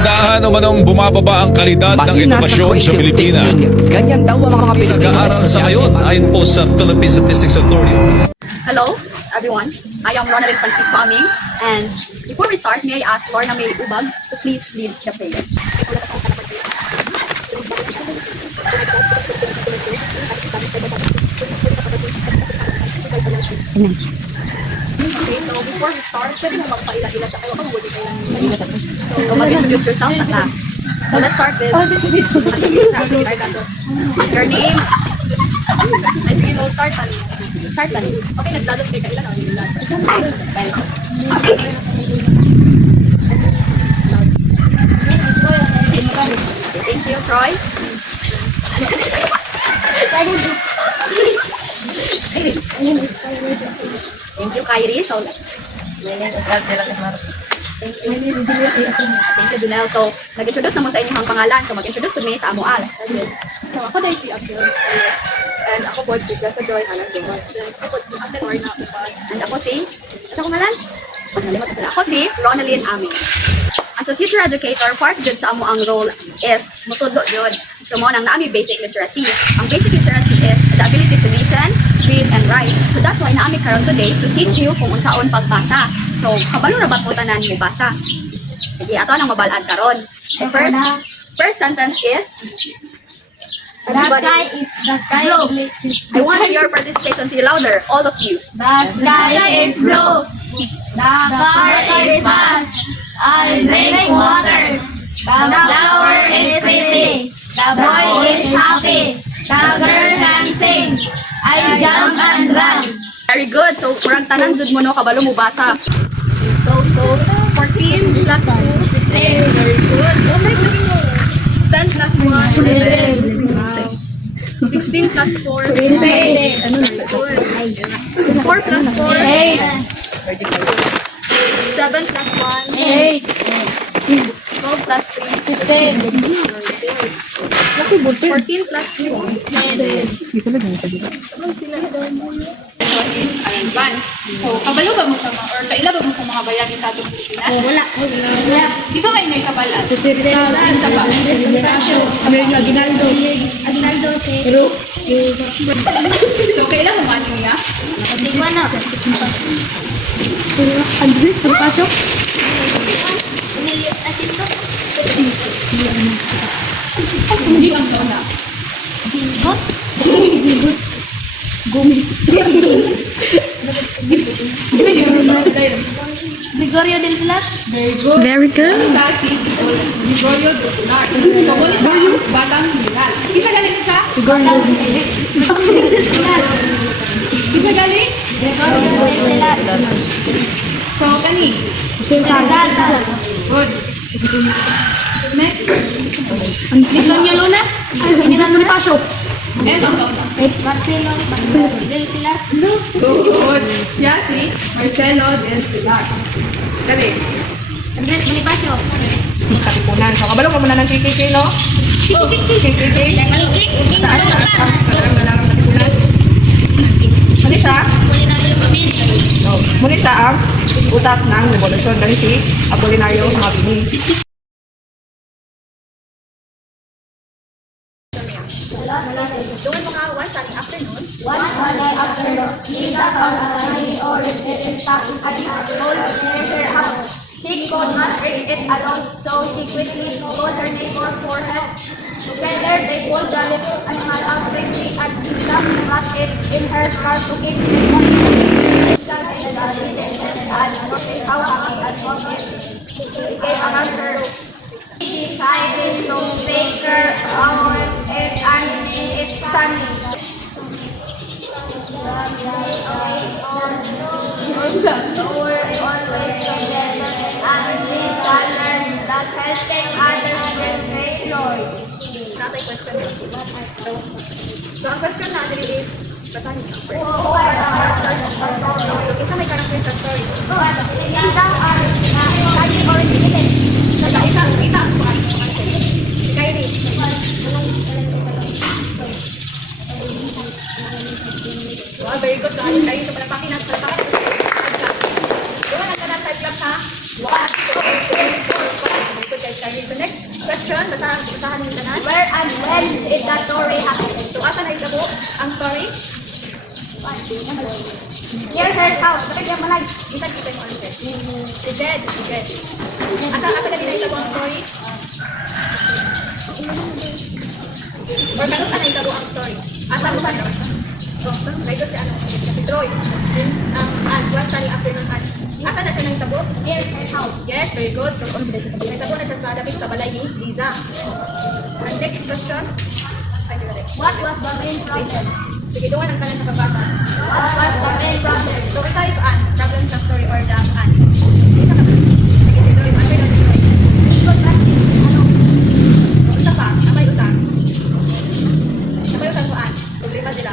Dahan umanong bumababa ang kalidad ng edukasyon sa Pilipinas. Ganyan daw ang mga Pilipino. Nag-aaral sa ngayon ayon po sa Philippine Statistics Authority. Hello, everyone. I am Ronaldin Francisco Aming, and before we start, may I ask Lorna May Ubag to please lead the prayer. Okay, so before we start, pwede mo magpaila-ila sa kayo. Kung kayo So mag-introduce yourself at that. So let's start with your name. Ay, sige mo, start tani. Start tani. Okay, nagdadot kayo kailan o hindi last? Thank you, Troy. Thank you, Kyrie. So, Thank you, Dunel. So, nag-introduce na mo sa inyong pangalan. So, mag-introduce to me sa Amual. So, ako dahil si Abdul. And ako po si Jessa Joy Halang Dumon. Ako po si Ate Lorna Upad. And ako si, sa pangalan? Ako si Ronaldin Aming. As a future educator, part dyan sa amo ang role is mutudlo yun. So mo nang naami basic literacy. Ang basic literacy is the ability to listen, read, and write. So that's why naami karon today to teach you kung unsaon pagbasa. So kabalo ra ba po tanan mo basa? Sige, ato nang mabalad karon. So first sentence is The sky is blue. I want your participation to be louder, all of you. The sky is blue. The car is fast. I drink water. The flower is pretty. The boy is happy. The girl can sing. I jump and run. Very good. So kurang tanan jud mo no kabalo mo basa. So 14 plus 2, 16. Very good. Oh my God. 10 plus 1, 11. 16 plus 4, 20. 4 plus 4, 8. 7 plus 1, 8. 12 plus 3, 15. 14 plus 2, 10. So, kabalo ba mo sa mga, or kaila ba mo sa mga bayani sa atong Pilipinas? Wala. Isa may may kabalaan. Isa ba? Amerino Aguinaldo. Pero, so, kaila mo ano niya? Iguana. Andres, pagpasok? Hindi ang kauna. Gregorio del Pilar. Very good. Gregorio del Pilar. So, wala sa Batang Miral. Isa galing sa? Gregorio Isa galing? del Pilar. So, kani? Good. Next. Nicolio Luna. General Luna. And ang kauna. Marcelo del Pilar. Good. Siya si Marcelo del Pilar. Kani? Andres Bonifacio. Katipunan. So, kabalo ka muna ng KKK, no? KKK. Taas na. Ano siya? Muna siya ang utak ng revolusyon dahil si Apolinario Mabini. Doon mga once Sunday afternoon, One Sunday afternoon, he sat on a tiny orange that is stuck at the old treasure house. She could not reach it alone, so she quickly called her neighbor for help. Together, they pulled the little animal out safely and she wrapped it in her scarf to keep it warm. And noticed how happy and warm it became around her. She decided to make her own and it's sunny. We're always together and we shall learn that helping others will great joy. natay question. So, ang question natin is, basahin ko first. So, isa may character sa story. Isa, si Kyrie. Wow, very good. So, alis kayo sa palapakin natin. Palapakin natin. Diba, nagkanan third class ha? Wow. Very good, guys. Kyrie. Asahan yung tanan? Where and when did the story happen? So, asa na itabo ang story? Near her house. Bakit yung malay? Isang kita yung answer. Si Jed. Asa na nila itabo ang story? Or kano saan na itabo ang story? Asa mo sa oh, may doon si ano, si Troy. And one sunny afternoon at asa na siya nang tabo? Near her house. Yes, very good. So, nagtabo na siya sa dapit sa balay ni Liza. And next question. What was the main problem? Sige, doon ang kanan sa pagbasa. What was the main problem? So, isa if an, problem sa story or the an. Isa ka ba? Sige, si Troy. Answer na si Troy. Ikot kasi, ano? Isa pa, napay usang. Napay usang ko an. So, lima sila.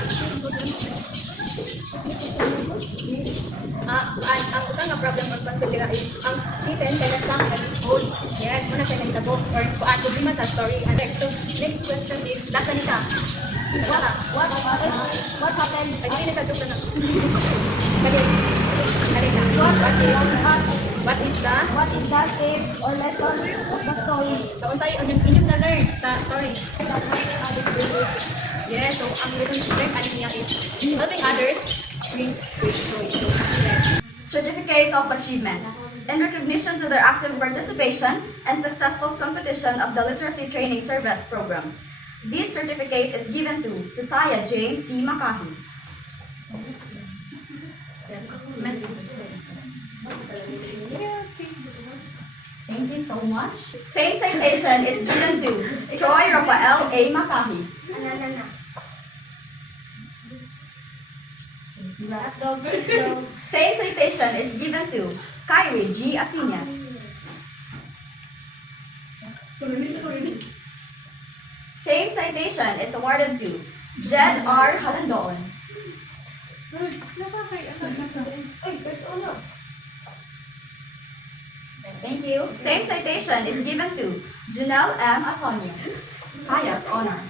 Ang usang nga problem or concept nila is ang hidden kaya lang nag-hold. Yes, muna siya nagtabo or kuan problema sa story. And so, next question is, last na ni siya. Basta ka. What happened? Ay, hindi na siya joke na. Kali na. What is the? What is the theme or lesson of the story? So, unsay inyong na-learn sa story? Yes, so ang lesson learn ano niya is helping others brings great joy. Yes. Certificate of Achievement in recognition to their active participation and successful competition of the Literacy Training Service Program. This certificate is given to Susaya James C. Makahi. Thank you so much. Same citation is given to Troy Rafael A. Makahi. Let's go. Same citation is given to Kyrie G. Asinas. Same citation is awarded to Jed R. Halandoon. Thank you. Same citation is given to Janelle M. Asonio. Highest honor.